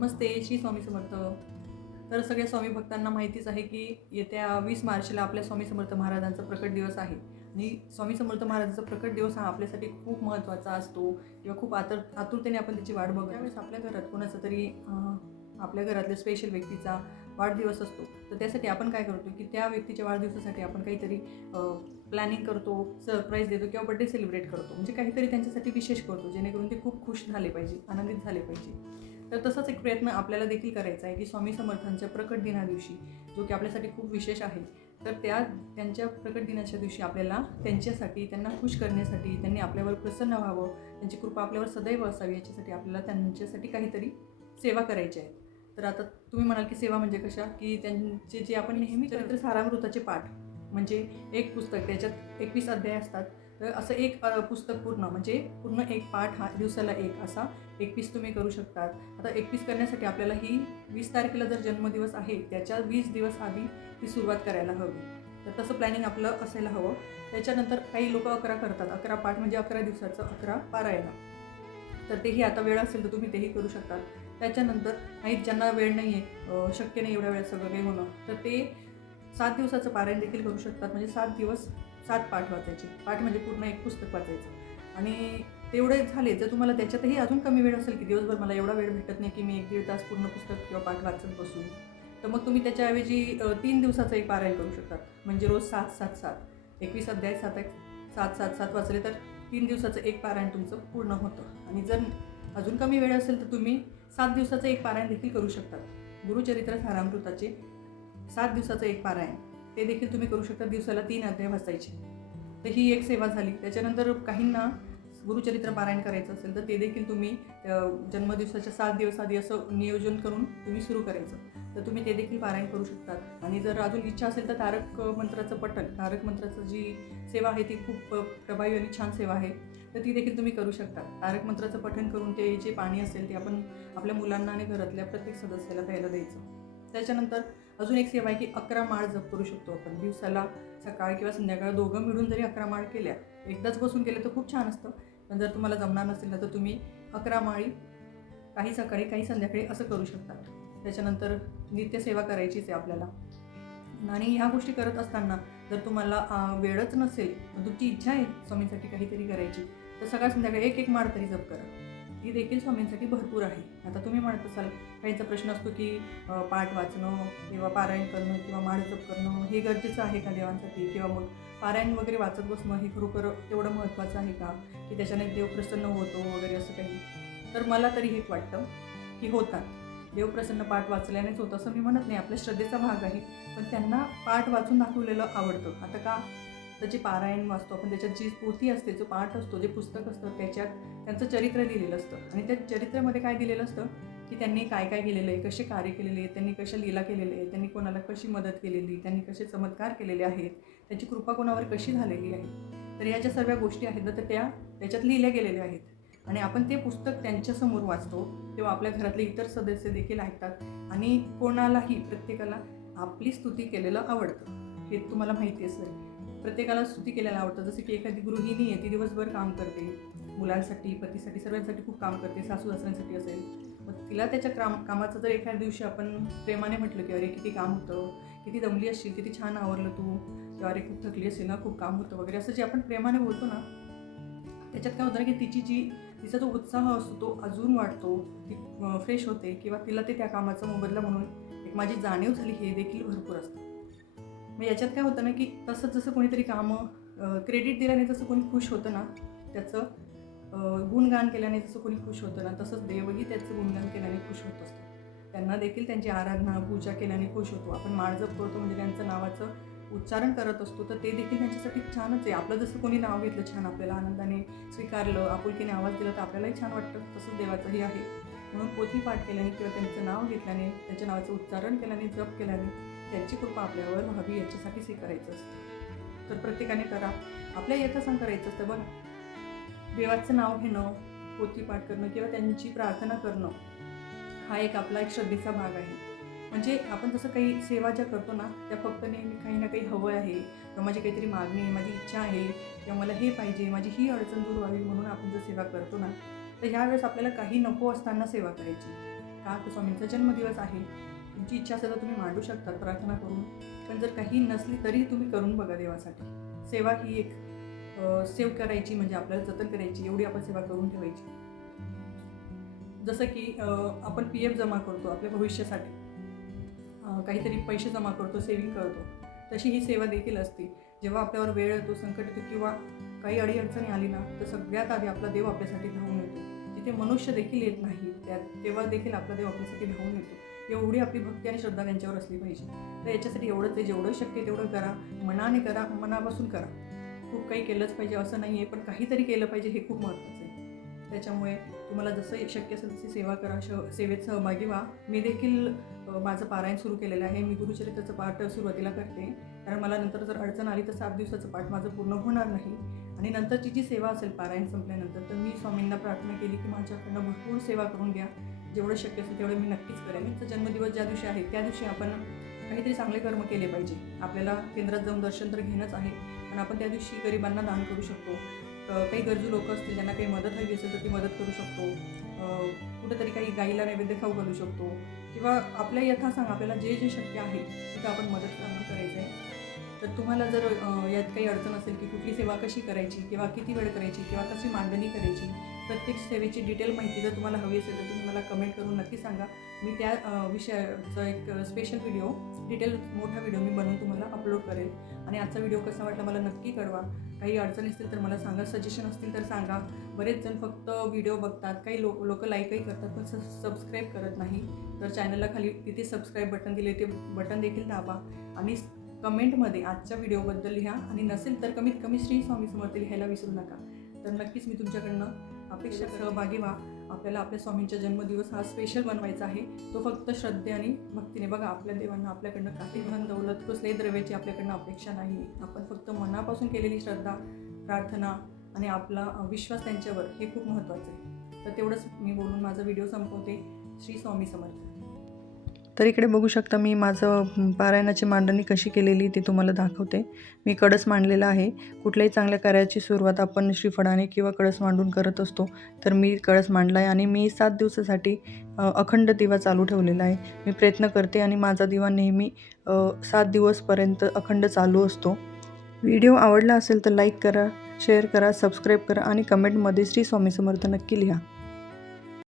नमस्ते, श्री स्वामी समर्थ. तर सगळ्या स्वामी भक्तांना माहितीच आहे की येत्या 20 मार्चला आपल्या स्वामी समर्थ महाराजांचा प्रकट दिवस आहे. आणि स्वामी समर्थ महाराजांचा प्रकट दिवस हा आपल्यासाठी खूप महत्त्वाचा असतो किंवा खूप आतुरतेने आपण त्याची वाट बघतो. त्यावेळेस आपल्या घरात कोणाचा तरी आपल्या घरातल्या स्पेशल व्यक्तीचा वाढदिवस असतो. तर त्यासाठी आपण काय करतो की त्या व्यक्तीच्या वाढदिवसासाठी आपण काहीतरी प्लॅनिंग करतो, सरप्राईज देतो किंवा बड्डे सेलिब्रेट करतो. म्हणजे काहीतरी त्यांच्यासाठी विशेष करतो, जेणेकरून ते खूप खुश झाले पाहिजे, आनंदित झाले पाहिजे. तर तसाच एक प्रयत्न आपल्याला देखील करायचा आहे की स्वामी समर्थांच्या प्रकट दिना दिवशी, जो की आपल्यासाठी खूप विशेष आहे, तर त्यांच्या प्रकट दिनाच्या दिवशी आपल्याला त्यांच्यासाठी, त्यांना खुश करण्यासाठी, त्यांनी आपल्यावर प्रसन्न व्हावं, त्यांची कृपा आपल्यावर सदैव असावी, याच्यासाठी आपल्याला त्यांच्यासाठी काहीतरी सेवा करायची आहे. तर आता तुम्ही म्हणाल की सेवा म्हणजे कशा, की त्यांचे जे आपण नेहमी चरित्र सारामृताचे पाठ, म्हणजे एक पुस्तक, त्याच्यात 21 अध्याय असतात. तर असं एक पुस्तक म्हणजे पूर्ण एक पाठ हा दिवसाला एक असा 21 तुम्ही करू शकतात. आता 21 करण्यासाठी आपल्याला ही 20 तारखेला जर जन्मदिवस आहे, त्याच्या 20 दिवस आधी ती सुरुवात करायला हवी. तर तसं प्लॅनिंग आपलं असायला हवं. त्याच्यानंतर काही लोक 11 करतात. 11 पाठ म्हणजे 11 दिवसाचं 11 पारायण. तर तेही आता वेळ असेल तर तुम्ही तेही करू शकतात. त्याच्यानंतर काही ज्यांना वेळ नाही आहे, शक्य नाही एवढ्या वेळेत सगळं काही होणं, तर ते 7 दिवसाचं पारायण देखील करू शकतात. म्हणजे 7 दिवस 7 पाठ वाचायचे. पाठ म्हणजे पूर्ण एक पुस्तक वाचायचं. आणि तेवढे झाले, जर तुम्हाला त्याच्यातही अजून कमी वेळ असेल की दिवसभर मला एवढा वेळ भेटत नाही की मी 1-1.5 तास पूर्ण पुस्तक किंवा पाठ वाचत बसू, तर मग तुम्ही त्याच्याऐवजी 3 दिवसाचं एक पारायण करू शकतात. म्हणजे रोज 7-7-7 21 अध्याय 7-7-7 वाचले तर 3 दिवसाचं एक पारायण तुमचं पूर्ण होतं. आणि जर अजून कमी वेळ असेल तर तुम्ही 7 दिवसाचं एक पारायण देखील करू शकतात. गुरुचरित्र सारामृताचे 7 दिवसाचं एक पारायण ते देखील तुम्ही करू शकता. दिवसाला 3 अध्याय वाचायचे. तर ही एक सेवा झाली. त्याच्यानंतर काहींना गुरुचरित्र पारायण करायचं असेल तर ते देखील तुम्ही जन्मदिवसाच्या 7 दिवस आधी असं नियोजन करून तुम्ही सुरू करायचं. तर तुम्ही ते देखील पारायण करू शकतात. आणि जर अजून इच्छा असेल तर तारक मंत्राचं पठण, तारक मंत्राचं जी सेवा आहे ती खूप प्रभावी आणि छान सेवा आहे, तर ती देखील तुम्ही करू शकता. तारक मंत्राचं पठण करून ते जे पाणी असेल ते आपण आपल्या मुलांना आणि घरातल्या प्रत्येक सदस्याला प्यायला द्यायचं. त्याच्यानंतर अजून एक सेवा आहे की 11 माळ जप करू शकतो आपण. दिवसाला सकाळ किंवा संध्याकाळ दोघं मिळून जरी 11 माळ केल्या, एकदाच बसून केलं तर खूप छान असतं. पण जर तुम्हाला जमणार नसेल ना, तर तुम्ही 11 माळी काही सकाळी काही संध्याकाळी असं करू शकता. त्याच्यानंतर नित्यसेवा करायचीच आहे आपल्याला. आणि ह्या गोष्टी करत असताना जर तुम्हाला वेळच नसेल, तुमची इच्छा आहे स्वामींसाठी काहीतरी करायची, तर सकाळ संध्याकाळी एक माळ तरी जप करा. ती देखील स्वामींसाठी भरपूर आहे. आता तुम्ही म्हणत असाल, काहींचा प्रश्न असतो की पाठ वाचणं किंवा पारायण करणं किंवा माळ जप करणं हे गरजेचं आहे का देवांसाठी, किंवा मग पारायण वगैरे वाचत बसणं हे खरोखर तेवढं महत्त्वाचं आहे का, की त्याच्याने देव प्रसन्न होतो वगैरे असं काही. तर मला तरी हेच वाटतं की होतात. देवप्रसन्न पाठ वाचल्यानेच होतं असं मी म्हणत नाही, आपल्या श्रद्धेचा भाग आहे. पण त्यांना पाठ वाचून दाखवलेलं आवडतं. आता का, तर जे पारायण वाचतो आपण, त्याच्यात जी पोथी असते, जो पाठ असतो, जे पुस्तक असतं, त्याच्यात त्यांचं चरित्र लिहिलेलं असतं. आणि त्या चरित्रामध्ये काय दिलेलं असतं की त्यांनी काय काय केलेलं आहे, कसे कार्य केलेले आहेत, त्यांनी कशा लीला केलेल्या आहेत, त्यांनी कोणाला कशी मदत केलेली, त्यांनी कसे चमत्कार केलेले आहेत, त्यांची कृपा कोणावर कशी झालेली आहे. तर ह्या ज्या सर्व गोष्टी आहेत ना, तर त्याच्यात लिहिल्या गेलेल्या आहेत. आणि आपण ते पुस्तक त्यांच्यासमोर वाचतो तेव्हा आपल्या घरातले इतर सदस्य देखील ऐकतात. आणि कोणालाही, प्रत्येकाला आपली स्तुती केलेलं आवडतं, हे तुम्हाला माहिती असेल. प्रत्येकाला स्तुती केलेलं आवडतं. जसं की एखादी गृहिणी आहे, ती दिवसभर काम करते, मुलांसाठी, पतीसाठी, सर्वांसाठी खूप काम करते, सासू सासऱ्यांसाठी असेल, मग तिला त्याच्या कामाचं जर एखाद्या दिवशी आपण प्रेमाने म्हटलं की अरे किती काम होतं, किती दमली असशील, किती छान आवरलं तू, किंवा अरे खूप थकली असेल ना, खूप काम होतं वगैरे, असं जे आपण प्रेमाने बोलतो ना, त्याच्यात काय होतं ना की तिचा जो उत्साह असतो तो अजून वाढतो, ती फ्रेश होते, किंवा तिला ते त्या कामाचा मोबदला म्हणून एक माझी जाणीव झाली हे देखील भरपूर असतं. मग याच्यात काय होतं ना की तसंच जसं कोणीतरी कामं क्रेडिट दिल्याने जसं कोणी खुश होतं ना, त्याचं गुणगान केल्याने जसं कोणी खुश होतं ना, तसंच देवही त्याचं गुणगान केल्याने खुश होत असतो. त्यांना देखील त्यांची आराधना पूजा केल्याने खुश होतो. आपण माळ जप करतो म्हणजे त्यांचं नावाचं उच्चारण करत असतो, तर ते देखील त्यांच्यासाठी छानच आहे. आपलं जसं कोणी नाव घेतलं, छान आपल्याला आनंदाने स्वीकारलं, आपुलकीने आवाज दिला, तर आपल्यालाही छान वाटतं. तसंच देवाचंही आहे. म्हणून पोथी पाठ केल्याने किंवा त्यांचं नाव घेतल्याने, त्यांच्या नावाचं उच्चारण केल्याने, जप केल्याने त्यांची कृपा आपल्यावर व्हावी याच्यासाठीच हे करायचं असतं. तर प्रत्येकाने करा. आपल्या यथासांग करायचं असतं. पण देवाचं नाव घेणं, पोथी पाठ करणं किंवा त्यांची प्रार्थना करणं हा एक आपला एक श्रद्धेचा भाग आहे. म्हणजे आपण जसं काही सेवा ज्या करतो ना, त्या फक्त नेहमी काही ना काही हवं आहे किंवा माझी काहीतरी मागणी आहे, माझी इच्छा आहे किंवा मला हे पाहिजे, माझी ही अडचण दूर व्हावी म्हणून आपण जर सेवा करतो ना, तर ह्यावेळेस आपल्याला काही नको असताना सेवा करायची. का तर स्वामींचा जन्मदिवस आहे. तुमची इच्छा असेल तर तुम्ही मांडू शकता प्रार्थना करून, पण जर काही नसली तरी तुम्ही करून बघा देवासाठी. सेवा ही एक सेव्ह करायची म्हणजे आपल्याला जतन करायची, एवढी आपण सेवा करून ठेवायची. जसं की आपण PF जमा करतो आपल्या भविष्यासाठी, काहीतरी पैसे जमा करतो, सेविंग करतो, तशी ही सेवा देखील असते. जेव्हा आपल्यावर वेळ येतो, संकट येतो किंवा काही अडीअडचणी आली ना, तर सगळ्यात आधी आपला देव आपल्यासाठी धावून येतो. जिथे मनुष्य देखील येत नाही तेव्हा देखील आपला देव आपल्यासाठी धावून येतो. एवढी आपली भक्ती आणि श्रद्धा त्यांच्यावर असली पाहिजे. तर याच्यासाठी एवढंच आहे, जेवढं शक्य तेवढं करा, मनाने करा, मनापासून करा. खूप काही केलंच पाहिजे असं नाही आहे, पण काहीतरी केलं पाहिजे हे खूप महत्त्वाचं आहे. त्याच्यामुळे तुम्हाला जसं शक्य असेल तशी सेवा करा, सेवेत सहभागी व्हा. मी देखील माझं पारायण सुरू केलेलं आहे. मी गुरुचरित्राचं पाठ सुरुवातीला करते, कारण मला नंतर जर अडचण आली तर 7 दिवसाचं पाठ माझं पूर्ण होणार नाही. आणि नंतरची जी सेवा असेल पारायण संपल्यानंतर, तर मी स्वामींना प्रार्थना केली की माझ्याकडनं भरपूर सेवा करून घ्या. जेवढं शक्य असेल तेवढं मी नक्कीच करेन. तर जन्मदिवस ज्या दिवशी आहे त्या दिवशी आपण काहीतरी चांगले कर्म केले पाहिजे. आपल्याला केंद्रात जाऊन दर्शन तर घेणंच आहे, पण आपण त्या दिवशी गरिबांना दान करू शकतो. काही गरजू लोक असतील ज्यांना काही मदत हवी असेल तर ती मदत करू शकतो. कुठेतरी काही गाईला नैवेद्य खाऊ घालू शकतो, किंवा आपल्या यथासांग आपल्याला जे जे शक्य आहे तिथं आपण मदत करायचं आहे. तर तुम्हाला जर यात काही अडचण असेल की कुठली सेवा कशी करायची, किंवा किती वेळ करायची, किंवा कशी मांडणी करायची, प्रत्येक सेवेची डिटेल माहिती जर तुम्हाला हवी असेल तर तुम्ही मला कमेंट करून नक्की सांगा. मी त्या विषयाचं एक स्पेशल व्हिडिओ, डिटेल मोठा व्हिडिओ मी बनवून तुम्हाला अपलोड करेल. आणि आजचा व्हिडिओ कसा वाटला मला नक्की कळवा. काही अडचणी असतील तर मला सांगा, सजेशन असतील तर सांगा. बरेच जण फक्त व्हिडिओ बघतात, काही लोक लाईकही करतात पण सबस्क्राईब करत नाही. तर चॅनलला खाली तिथे सबस्क्राईब बटन दिले, ते बटन देखील दाबा आणि कमेंटमध्ये आजच्या व्हिडिओबद्दल लिहा. आणि नसेल तर कमीत कमी श्री स्वामी समर्थ लिहायला विसरू नका. तर नक्कीच मी तुमच्याकडनं अपेक्षा सहभागी व्हा. आपल्याला आपल्या स्वामींचा जन्मदिवस हा स्पेशल बनवायचा आहे. तो फक्त श्रद्धे आणि भक्तीने. बघा, आपल्या देवांना आपल्याकडनं काही धन दौलत कुठल्याही द्रव्याची आपल्याकडनं अपेक्षा नाही. आपण फक्त मनापासून केलेली श्रद्धा, प्रार्थना आणि आपला विश्वास त्यांच्यावर, हे खूप महत्त्वाचं आहे. तर तेवढंच मी बोलून माझा व्हिडिओ संपवते. श्री स्वामी समर्थ. तर इकडे बघू शकता मी माझं पारायणाची मांडणी कशी केलेली ते तुम्हाला दाखवते. मी कळस मांडलेला आहे. कुठल्याही चांगल्या कार्याची सुरुवात आपण श्रीफळाने किंवा कळस मांडून करत असतो. तर मी कळस मांडला आहे आणि मी 7 दिवसासाठी अखंड दिवा चालू ठेवलेला आहे. मी प्रयत्न करते आणि माझा दिवा नेहमी 7 दिवसपर्यंत अखंड चालू असतो. व्हिडिओ आवडला असेल तर लाईक करा, शेअर करा, सबस्क्राईब करा आणि कमेंटमध्ये श्री स्वामी समर्थ नक्की लिहा.